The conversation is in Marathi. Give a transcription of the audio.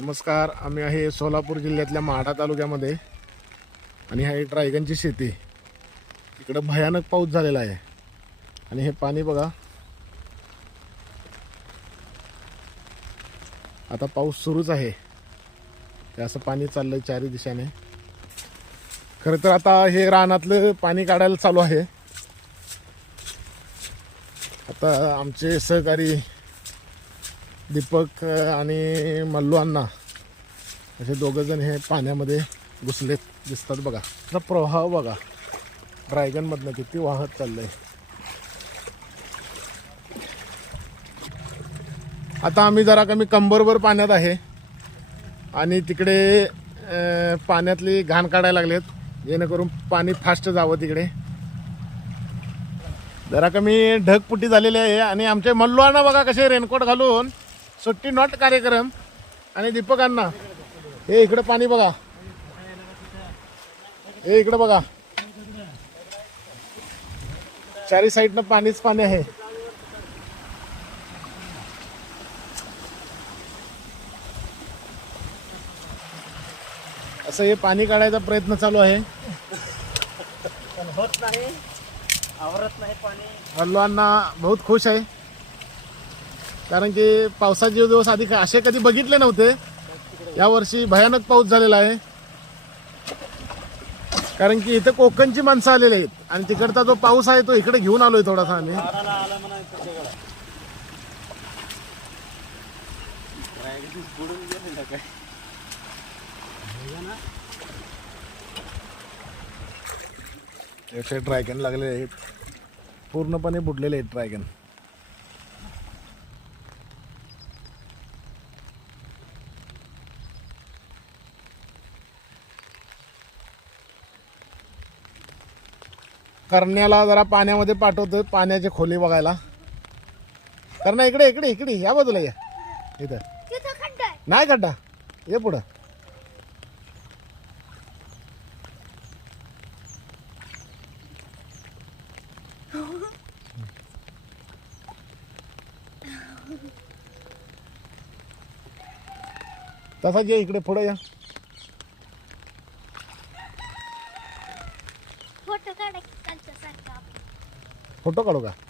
नमस्कार आम्ही आहे सोलापूर जिल्ह्यातल्या माढा तालुक्यामध्ये आणि हा एक ड्रॅगनची शेती. इकडं भयानक पाऊस झालेला आहे. आणि हे पाणी बघा. आता पाऊस सुरूच आहे. ते असं पाणी चाललं आहे चारी दिशाने. खरं तर आता हे रानातलं पाणी काढायला चालू आहे. आता आमचे सहकारी दीपक आणि मल्लू अण्णा. असे दोघंजण हे पाण्यामध्ये घुसलेत दिसतात बघा. आता प्रवाह बघा. ड्रायगनमधनं किती वाहत चाललं आहे आता आम्ही जरा कमी कंबरभर पाण्यात आहे. आणि तिकडे पाण्यातली घाण काढायला लागलेत. जेणेकरून पाणी फास्ट जावं तिकडे. जरा कमी ढगपुटी झालेली आहे. आणि आमचे मल्लवाना बघा कसे रेनकोट घालून सुट्टी नॉट कार्यक्रम आणि दीपकांना. हे इकडे पाणी बघा. हे इकडे बघा. चारी साईडनं पाणीच पाणी आहे. असं हे पाणी काढायचा प्रयत्न चालू आहे. होत नाही. आवरत नाही पाणी. बहुत खुश आहे. कारण की पावसाचे दिवस आधी असे कधी बघितले नव्हते यावर्षी भयानक पाऊस झालेला आहे. कारण की इथं कोकणची माणसं आलेली आहेत आणि तिकडचा जो पाऊस आहे तो इकडे घेऊन आलोय थोडासा आम्ही. ड्रॅगन लागलेले आहेत. पूर्णपणे बुडलेले आहेत ड्रॅगन करण्याला जरा पाण्यामध्ये पाठवतो पाण्याची खोली बघायला. करणा इकडे इकडे इकडे या बाजूला या. इथं. नाही खड्डा. ये पुढं. तसा ये इकडे पुढे या. फोटो काढायचा. सारखा फोटो काढू का